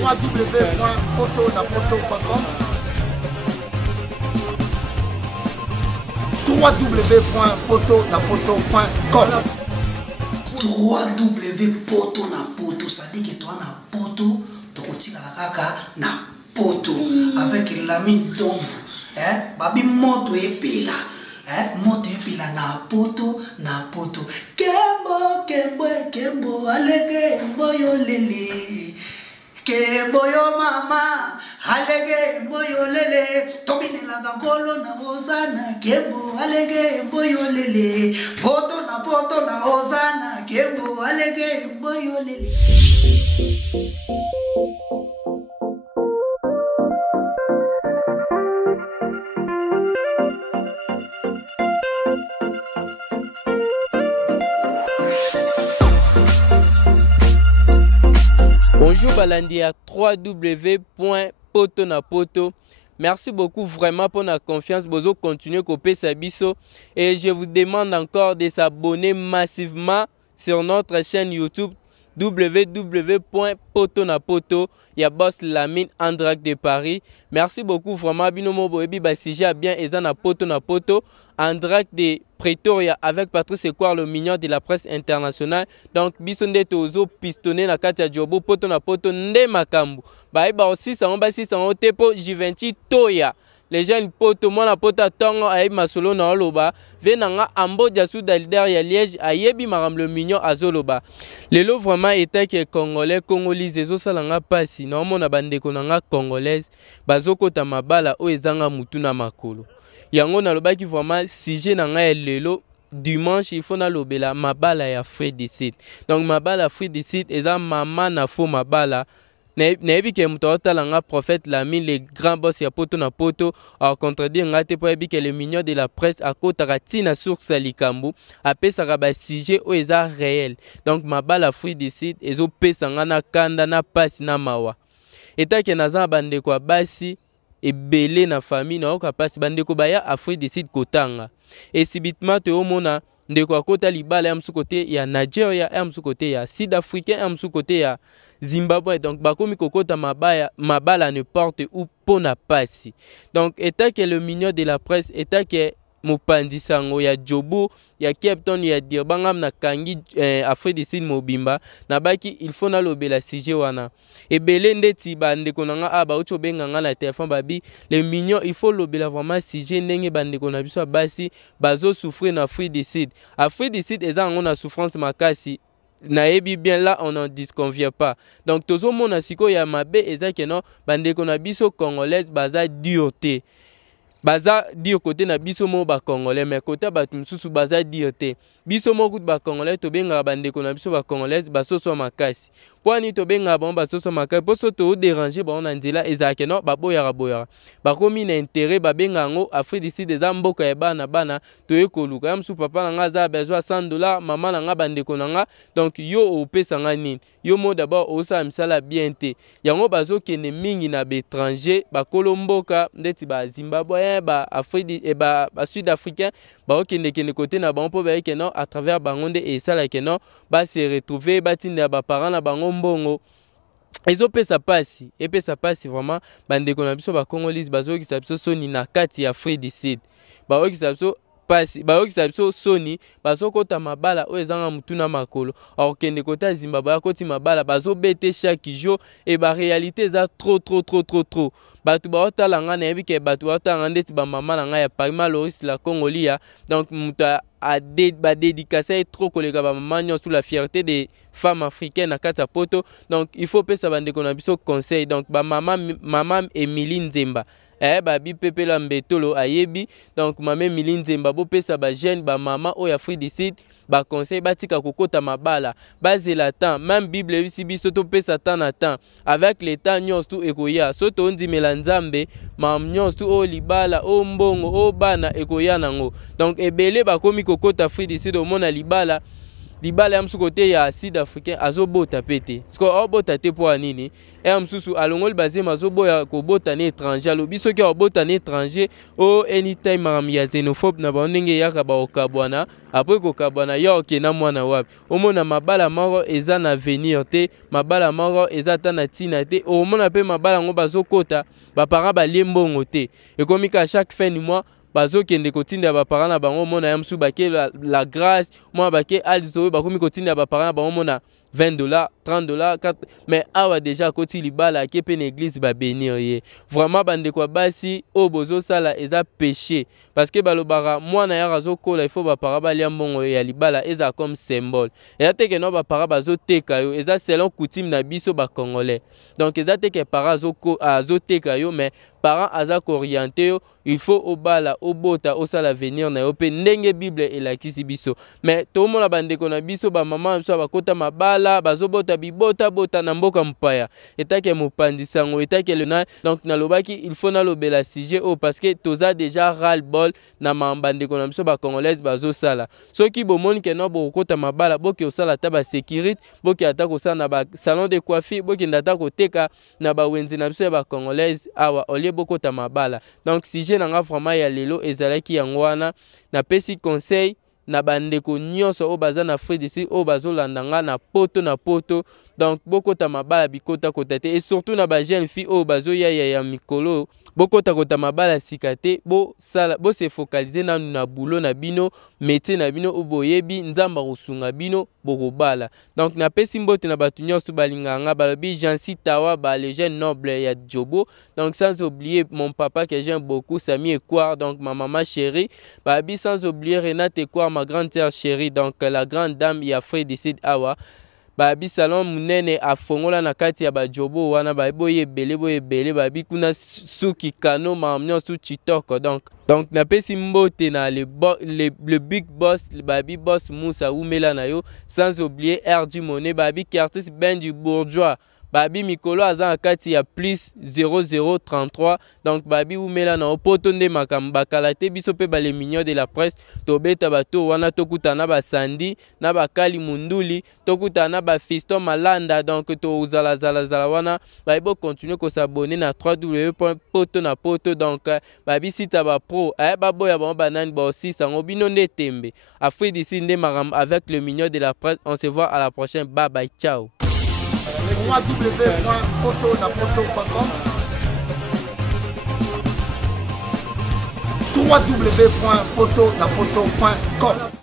www.potonapoto.com www.potonapoto.com www.potonapoto, ça dit que toi na poto, tu continues la kaka na poto avec Lamine Domvu, babi moto epela, moto epela na poto kembo kembo kembo alege mboyo lele. Kemboyo mama, alege mboyo lele, tobine la gangolo na hosana, kembo alege mboyo lele, poto na hosana, kembo alege mboyo lele. Bonjour Balandi à www.potonapoto. Merci beaucoup vraiment pour la confiance. Bozo continuez copier Sabiso et je vous demande encore de s'abonner massivement sur notre chaîne YouTube www.potonapoto. Il y a Boss Lamine Andrak de Paris. Merci beaucoup vraiment. Binomo boebi basija bien ezana Potonapoto. Andrak de Pretoria avec Patrice Ekwar, le mignon de la presse internationale. Donc bisonde tozo pistonné na katia jobo Potonapoto nde makambu. Ba aussi ça on ba 600 tepo Juventus Toya. Les jeunes poto mona pota tongo ay masolo na oloba venanga ambo jasu dalider ya Liège ayebi maram le mignon azoloba. Lelo vraiment était que congolais congolais ezo salanga pasi na mona bandeko nanga congolaise bazokota mabala o ezanga mutuna makolo. Yango na lobaki vraiment sujet nanga lelo dimanche il faut na lobela mabala ya Fredicide. Donc mabala Fredicide eza mama na fo mabala. Nayebi ke mutota langa prophète Lamine les grands boss ya Potonapoto a contredire ngate po yebi ke le mignon de la presse a kotaka tina source likambu apesaka ba sujet o eza réel. Donc mabala Fredicide ezo pesa ngana kanda na pasi na mawa. Eta ke naza bandeko basi ebele na famille na oka pasi bandeko baya Fredicide kotanga. Et subitement te omona ndeko akota libala ya msu côté ya Nigeria ya msu côté ya Sud-Africain ya msu côté ya Zimbabwe. Donc bakomi kokota mabala n'importe où pona pasi. Donc état que le mignon de la presse état que mopandi sango ya Jobo ya Cape Town ya Dirbangam na kangi Fredicide mobimba na baki il faut na lobela sujet wana ebele ndeti bandeko nanga aba ucho benganga na téléphone babi le mignon il faut lobela vraiment sujet ndenge bandeko na biso basi bazo souffrir na Fredicide eza ngona souffrance makasi. Naebi bien là on n'en disconvient pas. Donc tozo mona siko ya mabe ezake non bandeko na biso congolaise baza dureté. Baza dio côté na biso mo ba congolais mais côté ba tumsusu baza dioté. Biso mo ba congolais to benga bandeko na biso ba congolaise basoso makasi. Poani to benga bon basoso makasi poso to déranger ba on nzela ezake non ba boyara ba komi na intérêt ba benga ngo Fredicide za mboka ya bana to ekoluka ya msu papa nga za besoin $100 mama nga bandeko nga donc yo opesa nga nini yo mo d'abord osa misala bien te yango bazo kene mingi na étranger ba kolomboka ndeti ba Zimbabwe ba Afrique et ba Sud-Africain ba okende côté na bango po ba keno à travers bangonde et ça la keno ba se retrouver ba tinda ba parents na bango mbongo ezo pesa pasi vraiment bandeko na biso ba congolais bazo ki biso soni na kati ya Fredicide ba ki biso pasi ba ki biso soni bazo kota mabala o ezanga mutuna makolo okende kota Zimbabwe akoti mabala bazo bete chaque jour et ba réalité za trop batu ba otalanga na yebi ke batu otanga ndeti ba mama na nga ya Parima Loris la Congolia. Donc muta a dédicacé trop koleka ba mama sous la fierté des femmes africaines à kata poto. Donc il faut pesa bandeko na biso conseil. Donc ba mama Emilie Nzemba babi pepe la mbetolo ayebi. Donc maman Emilie Nzemba bo pesa ba jeune ba mama o ya Fredicide ba conseil batika kokota mabala bazela temps même Bible ici biso to pesa temps na temps avec les temps nyos tout ekoya soto ondimela nzambe mam nyos tout o libala o mbongo o bana ekoya nango. Donc ebele bakomi kokota Fredicide o mona libala libala ya msusu côté ya sud africain azobota pete sko obota te po anini e msusu alongoli bazema azoboya kobota na étranger alobi soki obota na étranger o anytime makambo ya xénophobe na bango ndenge yaka baokabwana apres kokabwana yo okenda mwana wapi omona mabala moko eza na avenir te mabala moko eza ata na ntina te omona mpe mabala yango bazokota baparent balie mbongo te ekomi ka chaque fin du mois bazokende kotinda baparent na bango mona ya msusu bake la grâce mwana bake alizoyo bakomi kotinda baparent na bango mona $20, $30, 4 mais awa déjà koti libala ke pe na église ba bénir ye vraiment bande kwa basi o bozo sala eza péché parce que balobara mwana ya razokola il faut ba para ba liambongo ya libala eza comme symbole et teke no ba para bazo teka yo eza selon coutume na biso ba congolais donc eza teke para azo teka yo mais parent aza orienté yo il faut obala obota osala venir na yo pe ndenge bible elakisi biso mais to mona bande ko na biso ba mama biso bakota mabala bazobota bibota bota na mboka mpaya etake mopandisango etake le na donc na lobaki il faut na lobela sujet o parce que toza déjà ras bol na mambande ko na biso ba congolaise bazo sala soki bomoni ke no bokota mabala boki osala ta ba sécurité boki atako sala na ba salon de coiffure boki ndata ko teka na ba wenzi na biso ba congolaise awa olie bokota mabala donc sujet nanga vraiment ya lelo ezalaki yango wana na pesi conseil na bandeko nyonso o baza na Afrique d'ici o bazolanda nga na poto donc bokota mabala bikota kota te et surtout na ba jeune fille o bazoya ya mikolo bokota kota mabala sikate bo sala bo se focaliser na boulot na bino métier na bino o boyebi nzamba kosunga bino bokobala donc na pesi mbote na batu nyonso balinganga balobi Jansi Tawa ba les jeunes nobles ya Jobo donc sans oublier mon papa que j'aime beaucoup Sami Ekwar donc ma maman chérie babi sans oublier Renate Ekwar ma grande sœur chérie donc la grande dame ya Frère du Sud Awa babi salon munene afongola na kati ya bajobo wana boye bele babi kuna suki kano mamnyo su chitoko donc na pesi mbote na le big boss babi boss Moussa Oumela na yo sans oublier RG Monet babi qui artiste ben du bourgeois babi mikolo aza kati ya plus 0033 donc babi Oumela na poto nde makamba kalate biso pe bale mignon de la presse tobeta bato wana tokutana ba Sandi na bakali munduli tokutana ba Fiston Malanda donc to zala wana babi continuer ko s'abonner na www.poto donc babi sita ba pro baboya ba banani ba aussi sango bino nde tembe Afrique d'ici nde maram avec le mignon de la presse on se voit à la prochaine bye bye ciao www.poto.com www.poto.com